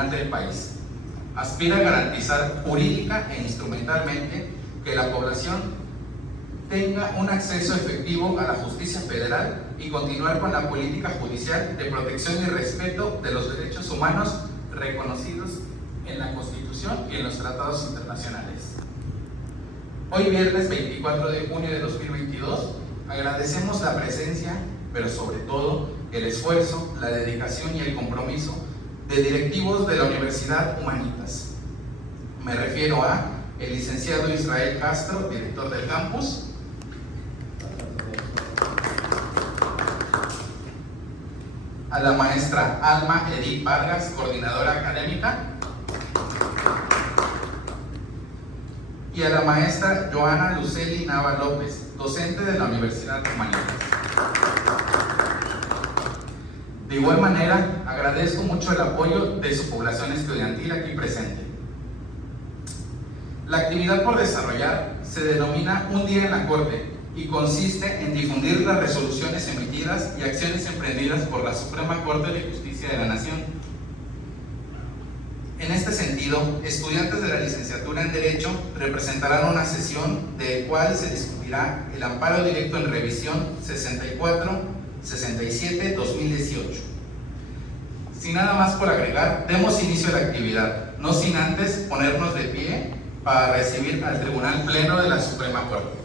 Tribunal del país. Aspira a garantizar jurídica e instrumentalmente que la población tenga un acceso efectivo a la justicia federal y continuar con la política judicial de protección y respeto de los derechos humanos reconocidos en la Constitución y en los tratados internacionales. Hoy viernes 24 de junio de 2022 agradecemos la presencia, pero sobre todo el esfuerzo, la dedicación y el compromiso de directivos de la Universidad Humanitas. Me refiero a el licenciado Israel Castro, director del campus, a la maestra Alma Edith Vargas, coordinadora académica, y a la maestra Joana Luceli Nava López, docente de la Universidad Humanitas. De igual manera, agradezco mucho el apoyo de su población estudiantil aquí presente. La actividad por desarrollar se denomina Un Día en la Corte y consiste en difundir las resoluciones emitidas y acciones emprendidas por la Suprema Corte de Justicia de la Nación. En este sentido, estudiantes de la licenciatura en Derecho representarán una sesión de la cual se discutirá el amparo directo en revisión 64-67-2018. Sin nada más por agregar, demos inicio a la actividad, no sin antes ponernos de pie para recibir al Tribunal Pleno de la Suprema Corte.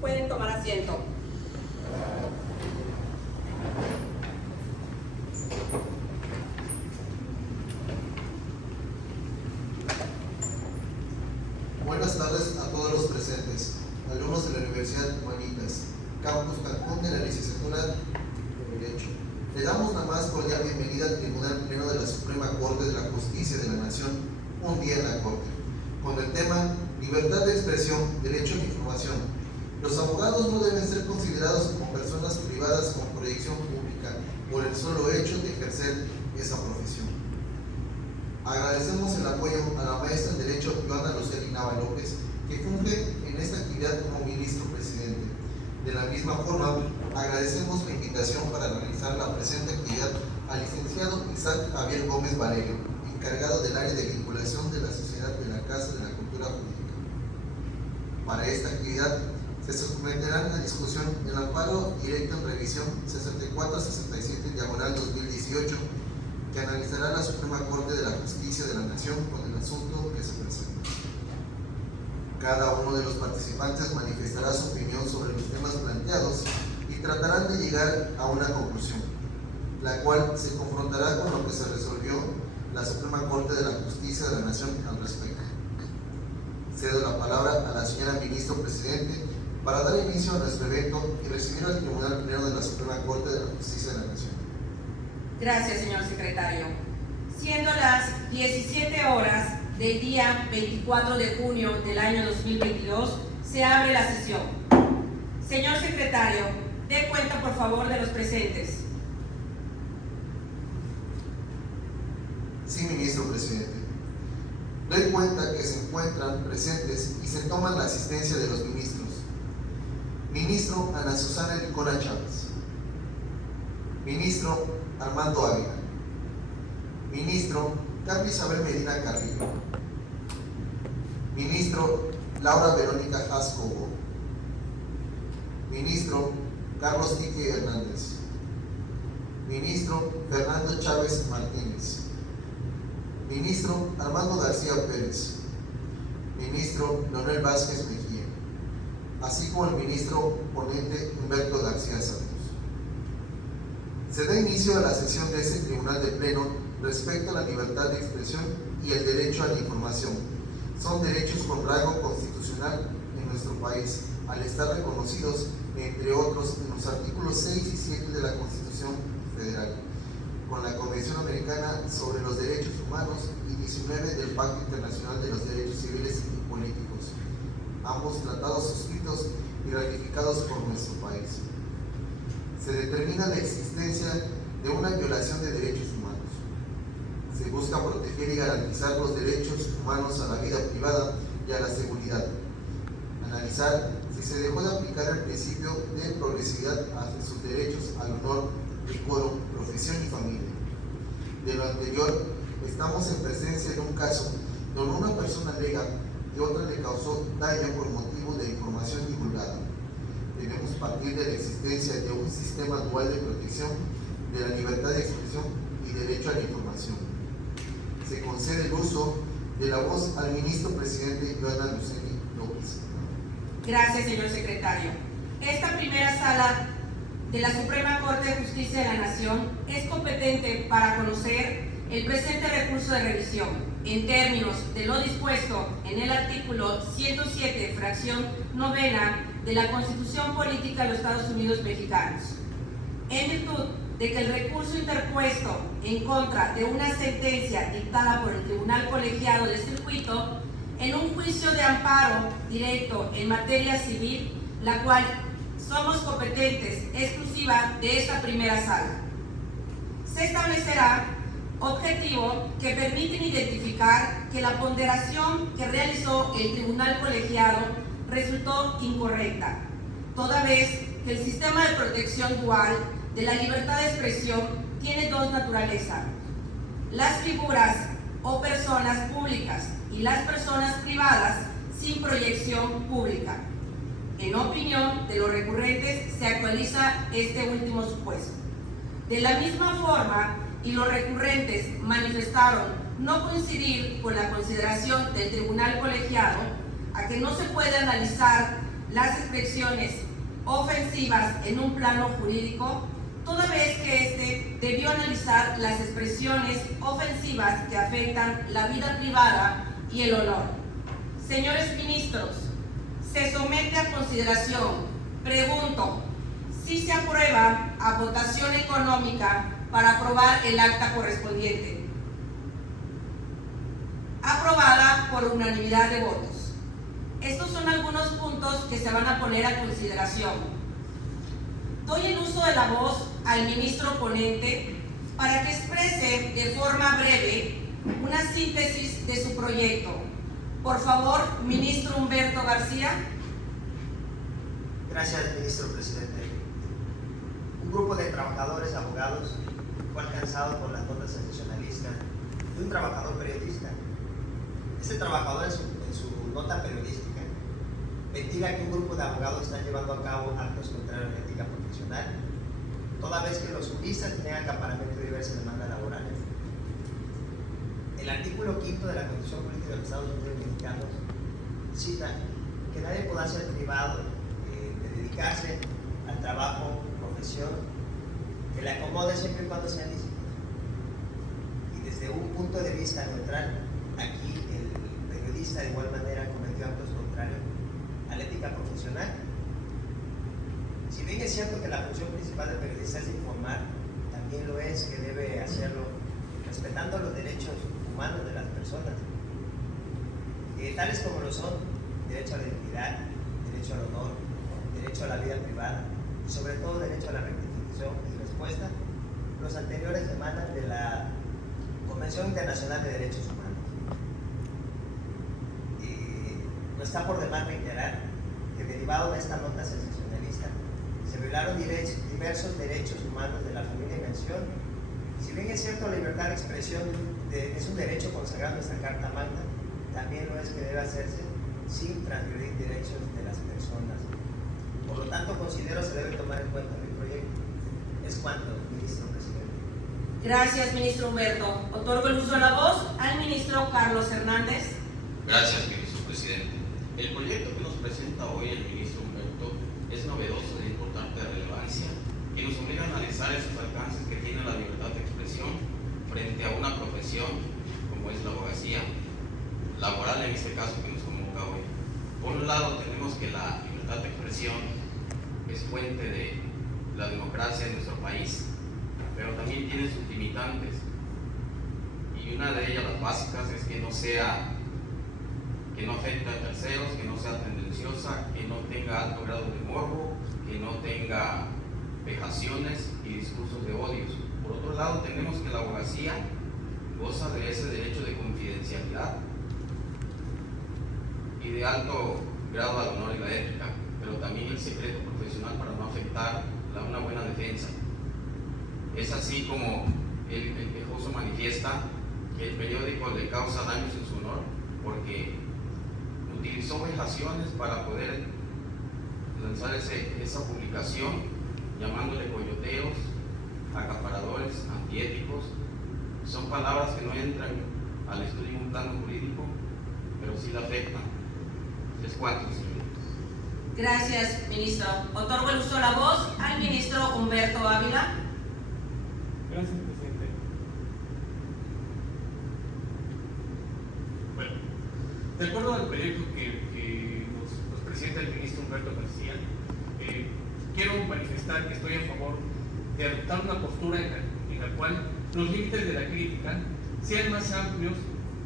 Pueden tomar asiento. Buenas tardes a todos los presentes, alumnos de la Universidad Humanitas, Campus Cancún de la licenciatura de Derecho. Le damos la más cordial bienvenida al Tribunal Pleno de la Suprema Corte de la Justicia de la Nación, Un Día en la Corte, con el tema Libertad de expresión, derecho a la información. Los abogados no deben ser considerados como personas privadas con proyección pública por el solo hecho de ejercer esa profesión. Agradecemos el apoyo a la maestra en Derecho Joana Luceli Nava López, que funge en esta actividad como ministro presidente. De la misma forma, agradecemos la invitación para realizar la presente actividad al licenciado Isaac Javier Gómez Valerio, encargado del área de vinculación de la sociedad de la Casa de la Cultura Jurídica. Para esta actividad, se someterán a discusión el amparo directo en revisión 64-67/2018 que analizará la Suprema Corte de la Justicia de la Nación con el asunto que se presenta. Cada uno de los participantes manifestará su opinión sobre los temas planteados y tratarán de llegar a una conclusión, la cual se confrontará con lo que se resolvió la Suprema Corte de la Justicia de la Nación al respecto. Cedo la palabra a la señora Ministro Presidente para dar inicio a nuestro evento y recibir al Tribunal Pleno de la Suprema Corte de la Justicia de la Nación. Gracias, señor secretario. Siendo las 17 horas del día 24 de junio del año 2022, se abre la sesión. Señor secretario, dé cuenta por favor de los presentes. Sí, Ministro Presidente. Doy cuenta que se encuentran presentes y se toman la asistencia de los ministros. Ministro Ana Susana Licona Chávez. Ministro Armando Ávila. Ministro Carmen Isabel Medina Carrillo. Ministro Laura Verónica Jascobo. Ministro Carlos Quique Hernández. Ministro Fernando Chávez Martínez. Ministro Armando García Pérez. Ministro Leonel Vázquez Mejía, así como el ministro ponente Humberto García Santos. Se da inicio a la sesión de este Tribunal de Pleno respecto a la libertad de expresión y el derecho a la información. Son derechos con rango constitucional en nuestro país, al estar reconocidos, entre otros, en los artículos 6 y 7 de la Constitución Federal, con la Convención Americana sobre los Derechos Humanos y 19 del Pacto Internacional de los Derechos Civiles ambos tratados suscritos y ratificados por nuestro país. Se determina la existencia de una violación de derechos humanos. Se busca proteger y garantizar los derechos humanos a la vida privada y a la seguridad. Analizar si se dejó de aplicar el principio de progresividad hacia sus derechos al honor, decoro, profesión y familia. De lo anterior, estamos en presencia de un caso donde una persona alega que otra le causó daño por motivo de información divulgada. Debemos partir de la existencia de un sistema dual de protección de la libertad de expresión y derecho a la información. Se concede el uso de la voz al ministro presidente Joana Luceni López. Gracias, señor secretario. Esta primera sala de la Suprema Corte de Justicia de la Nación es competente para conocer el presente recurso de revisión en términos de lo dispuesto en el artículo 107, fracción novena de la Constitución Política de los Estados Unidos Mexicanos, en virtud de que el recurso interpuesto en contra de una sentencia dictada por el Tribunal Colegiado de Circuito en un juicio de amparo directo en materia civil, la cual somos competentes exclusiva de esta primera sala. Se establecerá objetivo que permiten identificar que la ponderación que realizó el Tribunal Colegiado resultó incorrecta, toda vez que el sistema de protección dual de la libertad de expresión tiene dos naturalezas: las figuras o personas públicas y las personas privadas sin proyección pública. En opinión de los recurrentes, se actualiza este último supuesto. De la misma forma, y los recurrentes manifestaron no coincidir con la consideración del Tribunal Colegiado a que no se puede analizar las expresiones ofensivas en un plano jurídico, toda vez que éste debió analizar las expresiones ofensivas que afectan la vida privada y el honor. Señores ministros, se somete a consideración, pregunto, si se aprueba a votación económica para aprobar el acta correspondiente. Aprobada por unanimidad de votos. Estos son algunos puntos que se van a poner a consideración. Doy el uso de la voz al ministro ponente para que exprese de forma breve una síntesis de su proyecto. Por favor, ministro Humberto García. Gracias, ministro presidente. Un grupo de trabajadores abogados fue alcanzado por las notas sensacionalistas de un trabajador periodista. Este trabajador en su nota periodística ventila que un grupo de abogados están llevando a cabo actos contrarios a la ética profesional, toda vez que los juristas tienen acaparamiento de diversas demandas laborales. El artículo 5 de la Constitución Política de los Estados Unidos Mexicanos cita que nadie podrá ser privado de dedicarse al trabajo, profesión, que le acomode siempre y cuando sea lícito. Y desde un punto de vista neutral, aquí el periodista de igual manera cometió actos contrarios a la ética profesional. Si bien es cierto que la función principal del periodista es informar, también lo es que debe hacerlo respetando los derechos humanos de las personas, tales como lo son derecho a la identidad, derecho al honor, derecho a la vida privada y sobre todo derecho a la rectificación y respuesta a los anteriores demandas de la Convención Internacional de Derechos Humanos. No está por demás reiterar que derivado de esta nota sensacionalista se violaron diversos derechos humanos de la familia en mención. Si bien es cierto la libertad de expresión es un derecho consagrado en nuestra Carta Magna, también lo es que debe hacerse sin transgredir derechos de las personas. Por lo tanto, considero se debe tomar en cuenta mi proyecto. Es cuanto, ministro presidente. Gracias, ministro Humberto. Otorgo el uso de la voz al ministro Carlos Hernández. Gracias, ministro presidente. El proyecto que nos presenta hoy el ministro Humberto es novedoso de importante relevancia y nos obliga a analizar esos alcances que tiene la libertad de expresión frente a una profesión como es la abogacía laboral, en este caso que nos convoca hoy. Por un lado tenemos que la libertad de expresión es fuente de la democracia en nuestro país, pero también tiene sus limitantes, y una de ellas, las básicas, es que no sea que no afecte a terceros, que no sea tendenciosa, que no tenga alto grado de morbo, que no tenga vejaciones y discursos de odios. Por otro lado, tenemos que la abogacía goza de ese derecho de confidencialidad y de alto grado al honor y la ética, pero también el secreto profesional para no afectar una buena defensa. Es así como el quejoso manifiesta que el periódico le causa daños en su honor porque utilizó vejaciones para poder lanzar esa publicación, llamándole coyoteos, acaparadores, antiéticos. Son palabras que no entran al estudio en un plano jurídico, pero sí la afectan. Es cuatro, señor. Gracias, ministro. Otorgo el uso de la voz al ministro Humberto Ávila. Gracias, presidente. Bueno, de acuerdo al proyecto que nos presenta el ministro Humberto García, quiero manifestar que estoy a favor de adoptar una postura en la cual los límites de la crítica sean más amplios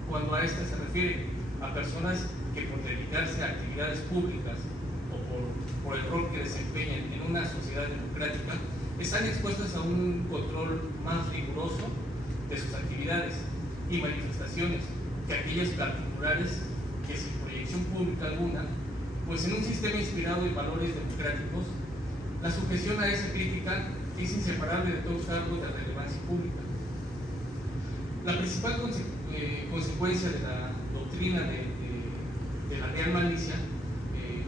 cuando a esta se refiere a personas que por dedicarse a actividades públicas o por el rol que desempeñan en una sociedad democrática están expuestas a un control más riguroso de sus actividades y manifestaciones que aquellas particulares que sin proyección pública alguna, pues en un sistema inspirado en valores democráticos, la sujeción a esa crítica es inseparable de todo cargo de relevancia pública. La principal consecuencia de la doctrina de la real malicia,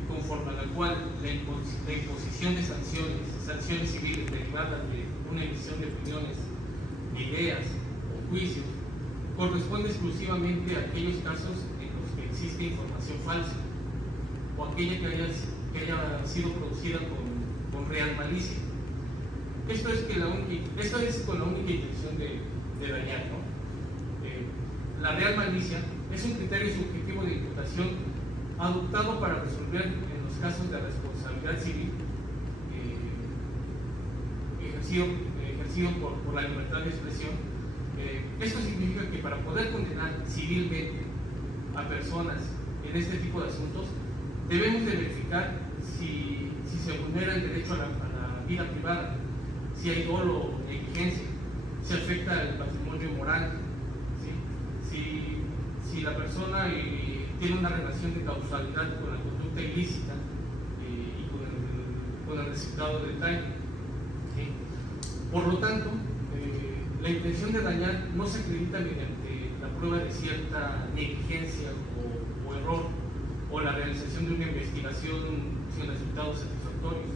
conforme a la cual la imposición de sanciones civiles derivadas de una emisión de opiniones, ideas o juicios, corresponde exclusivamente a aquellos casos en los que existe información falsa o aquella que haya sido producida con real malicia. Esto es con la única intención de dañar, ¿no? La real malicia es un criterio subjetivo de imputación adoptado para resolver en los casos de responsabilidad civil ejercido por la libertad de expresión. Esto significa que para poder condenar civilmente a personas en este tipo de asuntos debemos de verificar si se vulnera el derecho a la vida privada, si hay dolo o negligencia, si afecta el patrimonio moral, ¿sí? Si la persona tiene una relación de causalidad con la conducta ilícita y con el resultado del daño, ¿sí? Por lo tanto, la intención de dañar no se acredita mediante la prueba de cierta negligencia o error o la realización de una investigación sin resultados satisfactorios,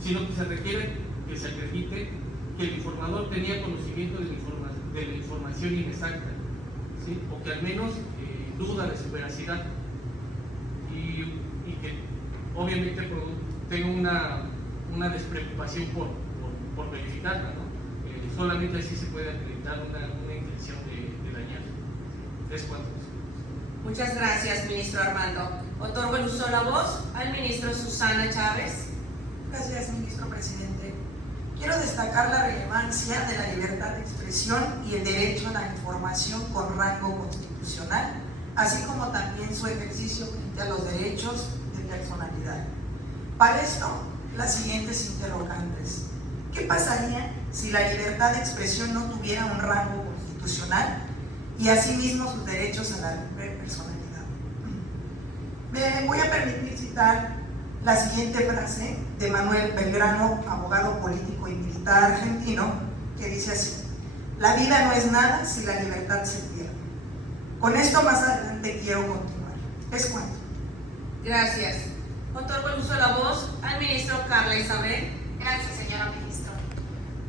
sino que se requiere que se acredite que el informador tenía conocimiento de la información inexacta, ¿sí? O que al menos duda de su veracidad y que obviamente tenga una despreocupación por verificarla, ¿no? Solamente así se puede acreditar una intención de dañar. Es cuanto. Muchas gracias, ministro Armando. Otorgo el uso de la voz al ministro Susana Chávez. Gracias, ministro presidente. Quiero destacar la relevancia de la libertad de expresión y el derecho a la información con rango constitucional, así como también su ejercicio frente a los derechos de personalidad. Para esto, las siguientes interrogantes. ¿Qué pasaría si la libertad de expresión no tuviera un rango constitucional y asimismo sus derechos a la libre personalidad? Me voy a permitir citar la siguiente frase de Manuel Belgrano, abogado político y militar argentino, que dice así: la vida no es nada si la libertad se pierde. Con esto más adelante quiero continuar. Es cuanto. Gracias. Otorgo el uso de la voz al ministro Carla Isabel. Gracias, señora ministra.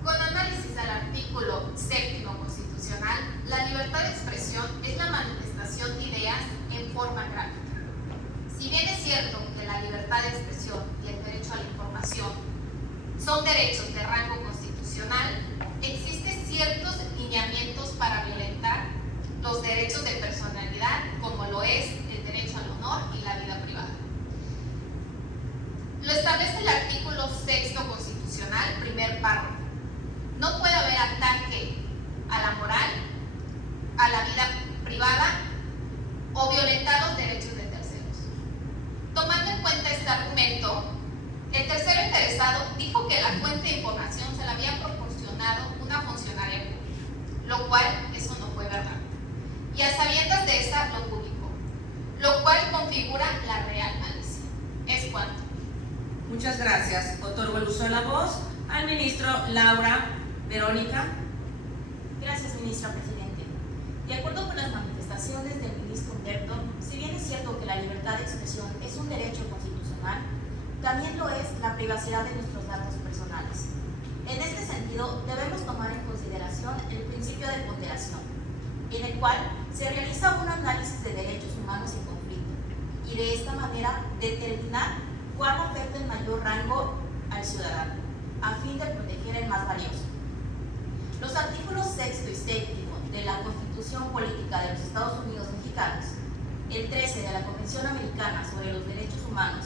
Con análisis al artículo 7º constitucional, la libertad de expresión es la manifestación de ideas en forma gráfica. Si bien es cierto que la libertad de expresión y el derecho a la información son derechos de rango constitucional, existen ciertos lineamientos para violentar los derechos de personalidad, como lo es el derecho al honor y la vida privada. Lo establece el artículo 6º constitucional, primer párrafo. No puede haber ataque a la moral, a la vida privada o violentar los derechos de configura la real malicia. Es cuanto. Muchas gracias. Otorgo el uso de la voz al ministro Laura Verónica. Gracias, ministro presidente. De acuerdo con las manifestaciones del ministro Humberto, si bien es cierto que la libertad de expresión es un derecho constitucional, también lo es la privacidad de nuestros datos personales. En este sentido, debemos tomar en consideración el principio de ponderación, en el cual se realiza un análisis de derechos humanos en conflicto y de esta manera determinar cuál afecta en mayor rango al ciudadano, a fin de proteger el más valioso. Los artículos 6 y 7 de la Constitución Política de los Estados Unidos Mexicanos, el 13 de la Convención Americana sobre los Derechos Humanos,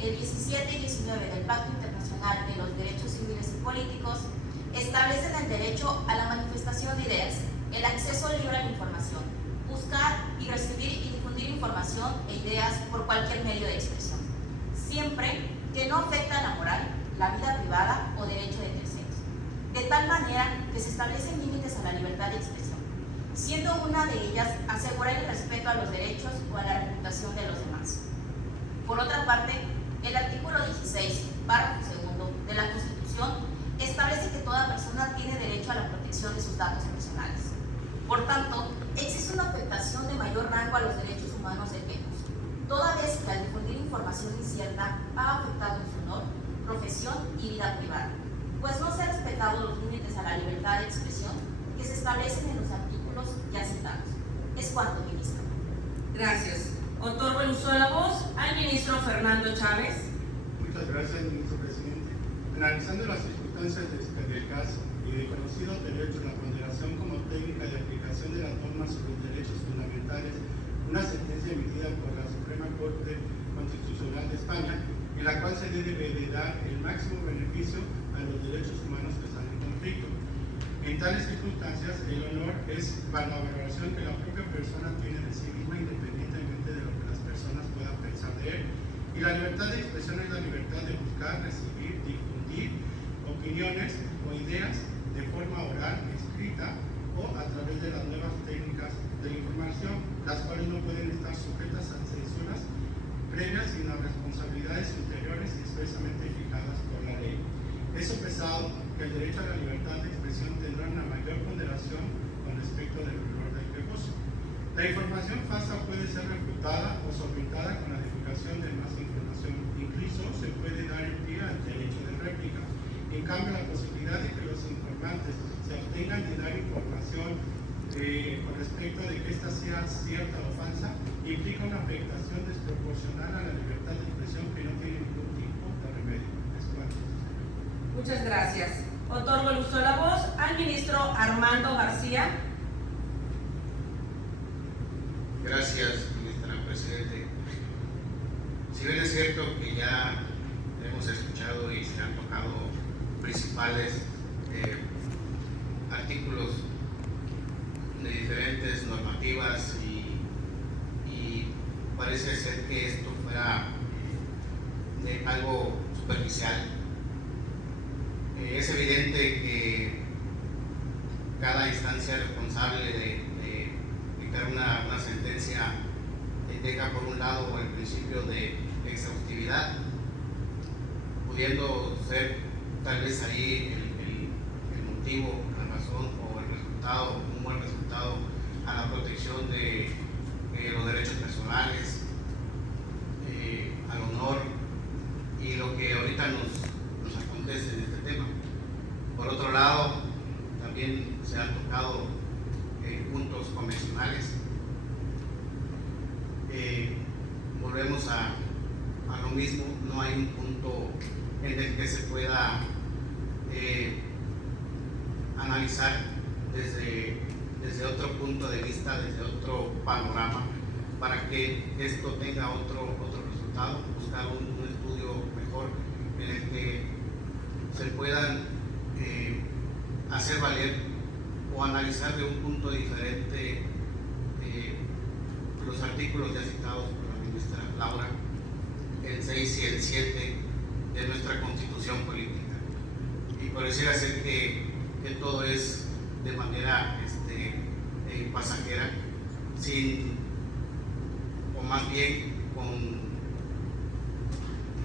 el 17 y 19 del Pacto Internacional de los Derechos Civiles y Políticos, establecen el derecho a la manifestación de ideas, el acceso libre a la información, buscar y recibir y difundir información e ideas por cualquier medio de expresión, siempre que no afecta a la moral, la vida privada o derecho de terceros, de tal manera que se establecen límites a la libertad de expresión, siendo una de ellas asegurar el respeto a los derechos o a la reputación de los demás. Por otra parte, el artículo 16, párrafo segundo de la Constitución establece que toda persona tiene derecho a la protección de sus datos personales. Por tanto, existe una afectación de mayor rango a los derechos humanos de quejos, toda vez que al difundir información incierta ha afectado en su honor, profesión y vida privada, pues no se han respetado los límites a la libertad de expresión que se establecen en los artículos ya citados. Es cuanto, ministro. Gracias. Otorgo el uso de la voz al ministro Fernando Chávez. Muchas gracias, ministro presidente. Analizando las circunstancias del caso y de conocido derecho, la ponderación como técnica de aplicación de las normas sobre los derechos fundamentales, una sentencia emitida por la Suprema Corte Constitucional de España, en la cual se debe de dar el máximo beneficio a los derechos humanos que están en conflicto. En tales circunstancias, el honor es para la valoración que la propia persona tiene de sí misma, independientemente de lo que las personas puedan pensar de él. Y la libertad de expresión es la libertad de buscar, recibir, difundir opiniones o ideas de forma oral, escrita o a través de las nuevas técnicas de la información, las cuales no pueden estar sujetas a censuras previas sino a responsabilidades ulteriores y expresamente fijadas por la ley. Es sopesado que el derecho a la libertad de expresión tendrá una mayor ponderación con respecto del valor del quejoso. La información falsa puede ser refutada o solventada con la divulgación de más información. Incluso se puede dar el pie al derecho de réplica. En cambio, la posibilidad de que los informantes se abstengan de dar información con respecto de que ésta sea cierta o falsa implica una afectación desproporcional a la libertad de expresión que no tiene ningún tipo de remedio. Es cuanto. Muchas gracias. Otorgo el uso de la voz al ministro Armando García. Gracias, ministra presidente. Si bien es cierto que ya hemos escuchado y se han tocado principales artículos de diferentes normativas y parece ser que esto fuera algo superficial, es evidente que cada instancia responsable de dictar una sentencia tenga por un lado el principio de exhaustividad, pudiendo ser tal vez ahí el motivo, la razón o el resultado, un buen resultado a la protección de los derechos personales, al honor y lo que ahorita nos acontece en este tema. Por otro lado, también se han tocado puntos convencionales. Volvemos a lo mismo, no hay un punto en el que se pueda analizar desde otro punto de vista, desde otro panorama, para que esto tenga otro resultado, buscar un estudio mejor en el que se puedan hacer valer o analizar de un punto diferente los artículos ya citados por la ministra Laura, el 6 y el 7 de nuestra Constitución Política. Y pareciera ser que todo es de manera pasajera, o más bien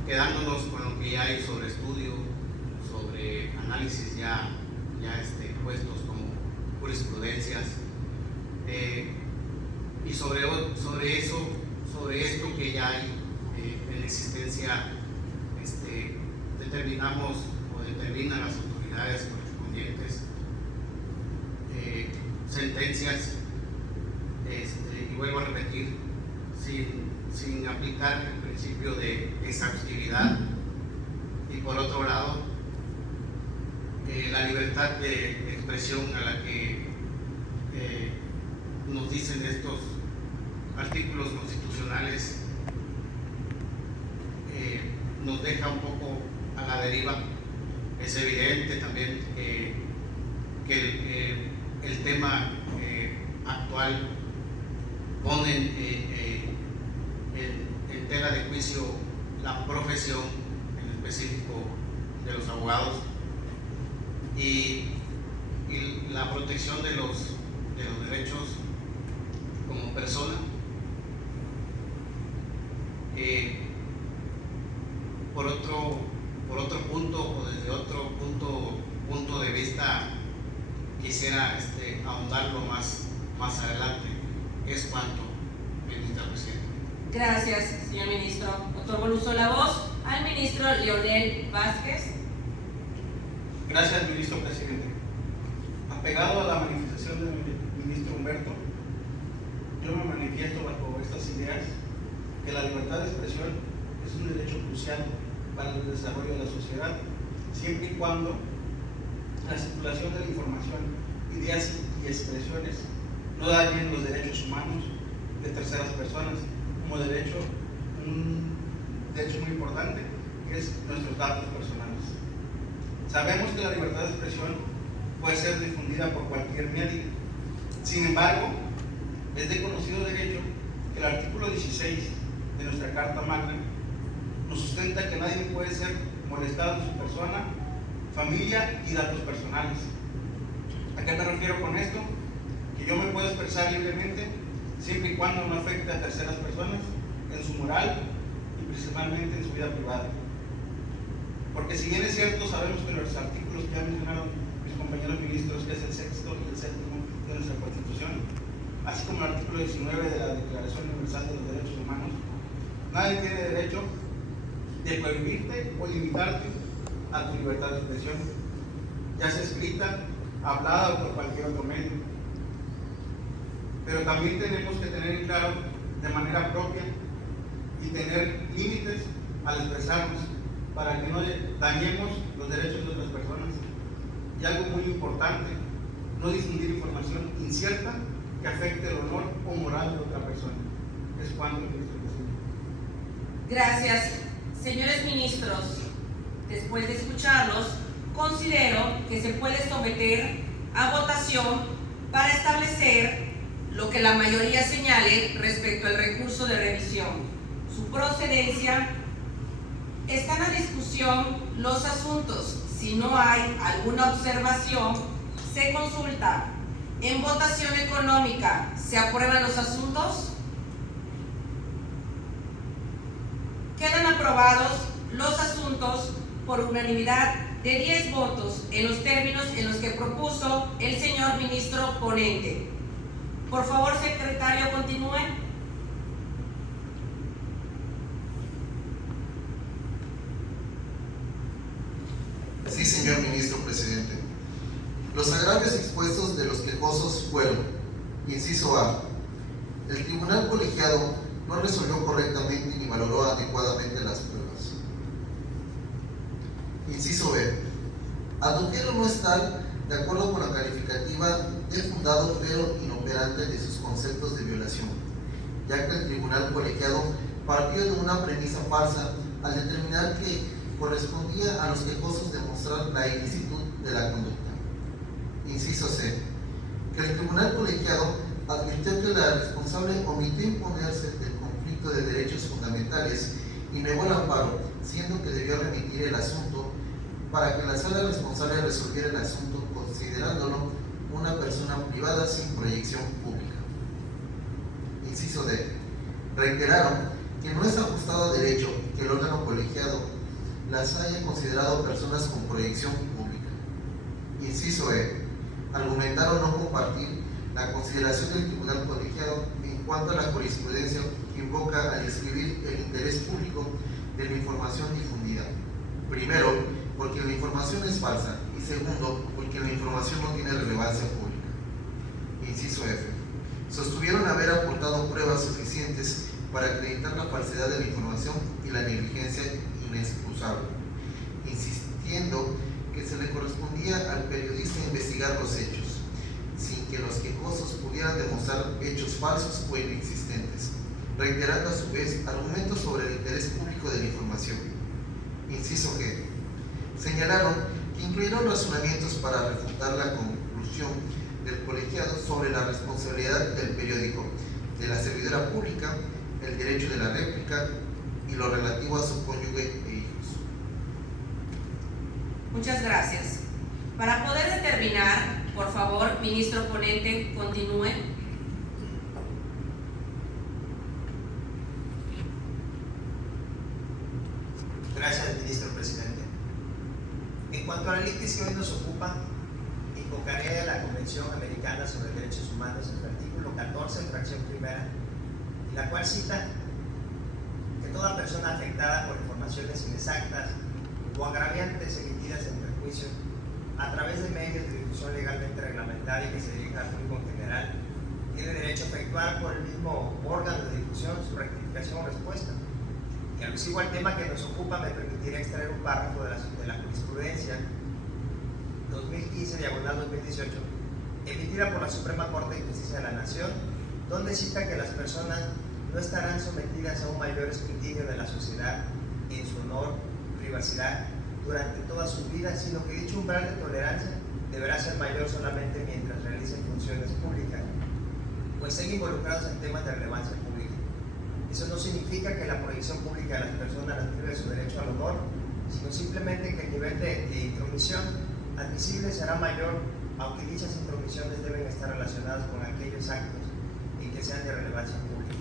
quedándonos con lo que ya hay sobre estudio, sobre análisis ya puestos como jurisprudencias, y sobre esto que ya hay en existencia, determinamos o determinan las autoridades correspondientes sentencias, y vuelvo a repetir, sin aplicar el principio de exhaustividad, y por otro lado la libertad de expresión a la que nos dicen estos artículos constitucionales nos deja un poco a la deriva. Es evidente también que el tema actual pone en tela de juicio la profesión, en específico de los abogados, y la protección de los derechos como persona. Por otro punto, o desde otro punto de vista, quisiera ahondarlo más adelante. Es cuanto, ministra presidenta. Gracias, señor ministro. Otorgo el uso de la voz al ministro Leonel Vázquez. Gracias, ministro presidente. Apegado a la manifestación del ministro Humberto, yo me manifiesto bajo estas ideas que la libertad de expresión es un derecho crucial para el desarrollo de la sociedad, siempre y cuando la circulación de la información, ideas y expresiones no dañen los derechos humanos de terceras personas, como un derecho muy importante, que es nuestros datos personales. Sabemos que la libertad de expresión puede ser difundida por cualquier medio. Sin embargo, es de conocido derecho que el artículo 16 de nuestra Carta Magna nos sustenta que nadie puede ser molestado en su persona, familia y datos personales. ¿A qué me refiero con esto? Que yo me puedo expresar libremente siempre y cuando no afecte a terceras personas en su moral y principalmente en su vida privada. Porque si bien es cierto, sabemos que los artículos que ya mencionaron mis compañeros ministros, que es el 6º y el 7º de nuestra Constitución, así como el artículo 19 de la Declaración Universal de los Derechos Humanos, nadie tiene derecho de prohibirte o limitarte a tu libertad de expresión, ya sea escrita, hablada o por cualquier otro medio. Pero también tenemos que tener en claro de manera propia y tener límites al expresarnos para que no dañemos los derechos de otras personas. Y algo muy importante, no difundir información incierta que afecte el honor o moral de otra persona. Es cuanto, ministro presidente. Gracias. Señores ministros, después de escucharlos, considero que se puede someter a votación para establecer lo que la mayoría señale respecto al recurso de revisión, su procedencia. Están a discusión los asuntos. Si no hay alguna observación, se consulta. En votación económica, ¿se aprueban los asuntos? Quedan aprobados los asuntos por unanimidad de 10 votos en los términos en los que propuso el señor ministro ponente. Por favor, secretario, continúe. Sí, señor ministro presidente. Los agravios expuestos de los quejosos fueron: inciso A, el tribunal colegiado no resolvió correctamente ni valoró adecuadamente las pruebas. Inciso B, addujeron no estar de acuerdo con la calificativa de fundado pero inoperante de sus conceptos de violación, ya que el tribunal colegiado partió de una premisa falsa al determinar que correspondía a los quejosos demostrar la ilicitud de la conducta. Inciso C, que el tribunal colegiado advirtió que la responsable omitió imponerse del conflicto de derechos fundamentales y negó el amparo, siendo que debió remitir el asunto para que la sala responsable resolviera el asunto considerándolo una persona privada sin proyección pública. Inciso D, reiteraron que no es ajustado a derecho que el órgano colegiado las haya considerado personas con proyección pública. Inciso E. Argumentaron no compartir la consideración del tribunal colegiado en cuanto a la jurisprudencia que invoca al describir el interés público de la información difundida. Primero, porque la información es falsa, y segundo, porque la información no tiene relevancia pública. Inciso F. Sostuvieron haber aportado pruebas suficientes para acreditar la falsedad de la información y la negligencia inexcusable, insistiendo que se le correspondía al periodista investigar los hechos, sin que los quejosos pudieran demostrar hechos falsos o inexistentes, reiterando a su vez argumentos sobre el interés público de la información. Inciso G. Señalaron que incluyeron razonamientos para refutar la conclusión del colegiado sobre la responsabilidad del periódico, de la servidora pública, el derecho de la réplica y lo relativo a su cónyuge e hijos. Muchas gracias. Para poder determinar, por favor, ministro ponente, continúe. Gracias, ministro presidente. En cuanto a la litis que hoy nos ocupa, invocaré a la Convención Americana sobre Derechos Humanos en su artículo 14, fracción primera, la cual cita que toda persona afectada por informaciones inexactas o agraviantes emitidas en perjuicio a través de medios de difusión legalmente reglamentaria que se dirija al público en general tiene derecho a efectuar por el mismo órgano de difusión su rectificación o respuesta. Y alusivo al tema que nos ocupa, me permitiré extraer un párrafo de la jurisprudencia 2015/2018 emitida por la Suprema Corte de Justicia de la Nación, donde cita que las personas no estarán sometidas a un mayor escrutinio de la sociedad en su honor, privacidad, durante toda su vida, sino que dicho umbral de tolerancia deberá ser mayor solamente mientras realicen funciones públicas, pues estén involucrados en temas de relevancia pública. Eso no significa que la proyección pública de las personas las prive de su derecho al honor, sino simplemente que el nivel de intromisión admisible será mayor, aunque dichas intromisiones deben estar relacionadas con aquellos actos en que sean de relevancia pública.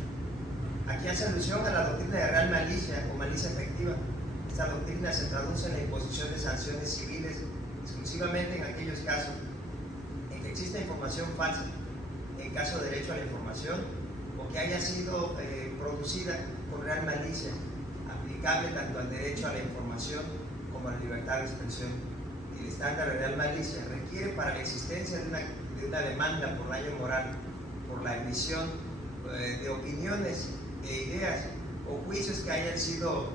Aquí hace alusión a la doctrina de real malicia o malicia efectiva. Esta doctrina se traduce en la imposición de sanciones civiles exclusivamente en aquellos casos en que exista información falsa, en caso de derecho a la información, o que haya sido producida con real malicia, aplicable tanto al derecho a la información como a la libertad de expresión. El estándar de real malicia requiere para la existencia de una demanda por daño moral, por la emisión de opiniones e ideas o juicios que hayan sido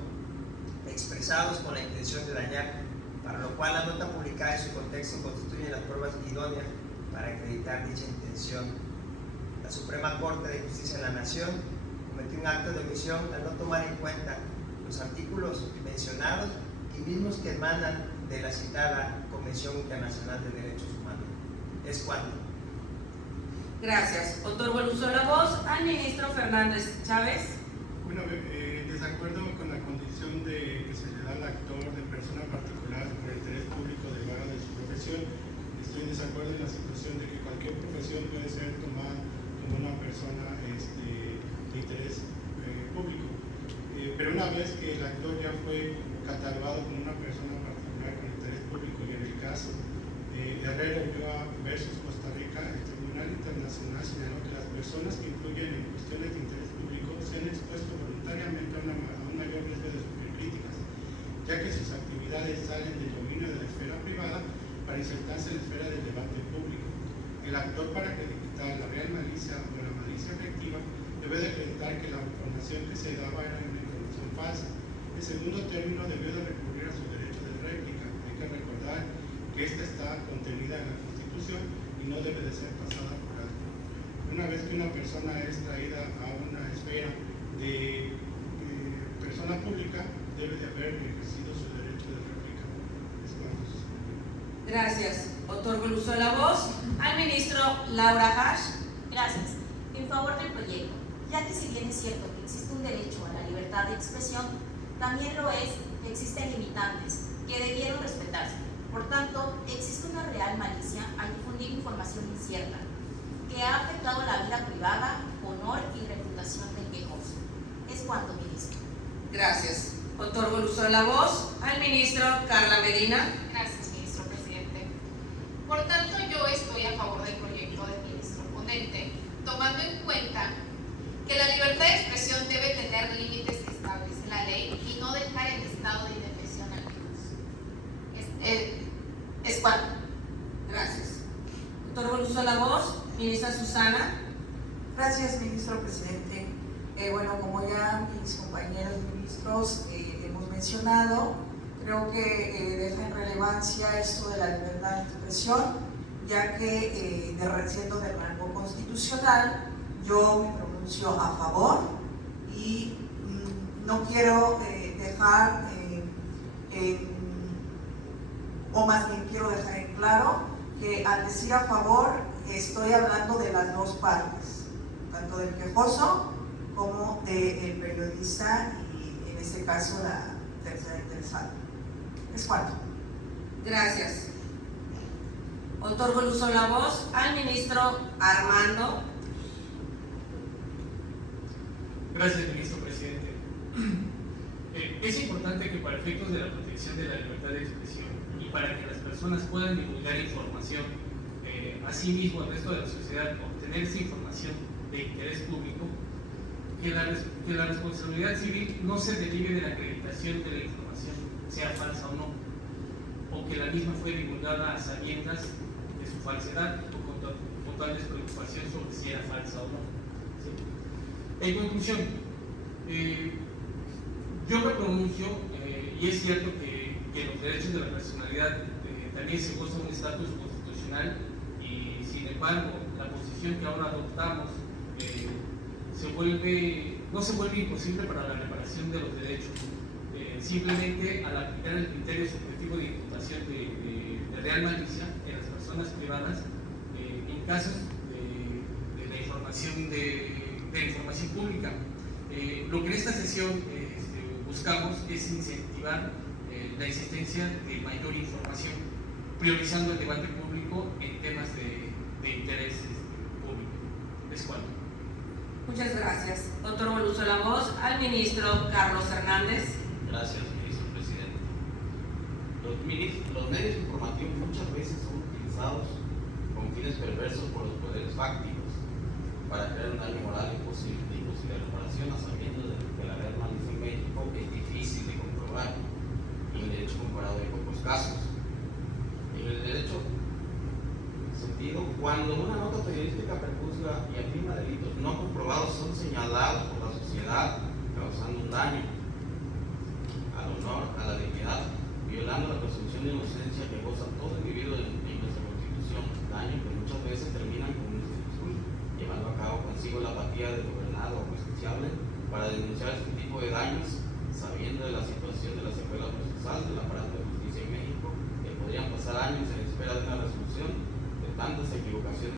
expresados con la intención de dañar, para lo cual la nota publicada en su contexto constituye las pruebas idóneas para acreditar dicha intención. La Suprema Corte de Justicia de la Nación cometió un acto de omisión al no tomar en cuenta los artículos mencionados y mismos que emanan de la citada Convención Internacional de Derechos Humanos. Es cuanto. Gracias. Otorgo el uso de la voz al ministro Fernández Chávez. Bueno, en desacuerdo con la condición de que se le da al actor de persona particular por interés público derivado de su profesión, estoy en desacuerdo en la situación de que cualquier profesión puede ser tomada como una persona de interés público. Pero una vez que el actor ya fue catalogado como una persona particular con interés público, y en el caso Herrera Ulloa versus Costa Rica, el Tribunal Internacional señaló que las personas que influyen en cuestiones de interés público se han expuesto voluntariamente a un mayor riesgo de sufrir críticas, ya que sus actividades salen del dominio de la esfera privada para insertarse en la esfera del debate público. El actor, para acreditar la real malicia o la malicia efectiva, debe de acreditar que la información que se daba era una información falsa. En segundo término, debió de recurrir a su derecho de réplica. Hay que recordar que esta está contenida en la Constitución y no debe de ser pasada por alto. Una vez que una persona es traída a una esfera de persona pública, debe de haber ejercido su derecho de réplica. Es cuanto sucedió. Gracias. Otorgo el uso de la voz al ministro Laura Hash. Gracias. En favor del proyecto, ya que si bien es cierto que existe un derecho a la libertad de expresión, también lo es que existen limitantes que debieron respetarse. Por tanto, existe una real malicia al difundir información incierta que ha afectado la vida privada, honor y reputación del quejoso. Es cuanto, ministro. Gracias. Otorgo el uso de la voz al ministro Carla Medina. Gracias, ministro presidente. Por tanto, yo estoy a favor del proyecto del ministro ponente, tomando en cuenta que la libertad de expresión debe tener límites que establece la ley y no dejar en estado de indefensión al virus. Es cuanto. Gracias. Otorgo el uso de la voz, ministra Susana. Gracias, ministro presidente. Bueno, como ya mis compañeros ministros hemos mencionado, creo que deja en relevancia esto de la libertad de expresión, ya que siendo de rango constitucional, yo me pronuncio a favor y no quiero dejar, o más bien quiero dejar en claro que al decir a favor estoy hablando de las dos partes, tanto del quejoso como del periodista y en este caso la tercera interesada. Es cuanto. Gracias. Otorgo el uso de la voz al ministro Armando. Gracias, ministro presidente. Es importante que para efectos de la protección de la libertad de expresión y para que las personas puedan divulgar información, asimismo al resto de la sociedad, obtener esa información de interés público, que la responsabilidad civil no se derive de la acreditación de la información, sea falsa o no, o que la misma fue divulgada a sabiendas de su falsedad o con tal despreocupación sobre si era falsa o no. ¿Sí? En conclusión, yo me pronuncio, y es cierto que los derechos de la personalidad también se gozan de un estatus constitucional, y sin embargo la posición que ahora adoptamos no se vuelve imposible para la reparación de los derechos. Simplemente al aplicar el criterio subjetivo de imputación de real malicia en las personas privadas, en casos de la información pública. Lo que en esta sesión buscamos es incentivar la existencia de mayor información, priorizando el debate público en temas de interés público. Es cuanto. Muchas gracias. Otorgo el uso de la voz al ministro Carlos Hernández. Gracias, ministro presidente. Los medios informativos muchas veces son utilizados con fines perversos por los poderes fácticos para crear un daño moral imposible de reparación, a sabiendas de que la real malicia en México es difícil de comprobar y el derecho comparado hay pocos casos. En el derecho sentido, cuando una nota periodística prejuzga y afirma delitos no comprobados, son señalados por la sociedad causando un daño al honor, a la dignidad, violando la presunción de inocencia que goza todo individuo en nuestra Constitución, daño que muchas veces terminan con un discurso, llevando a cabo consigo la apatía del gobernado o justiciable para denunciar este tipo de daños, sabiendo de la situación de la secuela procesal del aparato de justicia en México, que podrían pasar años en espera de una resolución de tantas equivocaciones.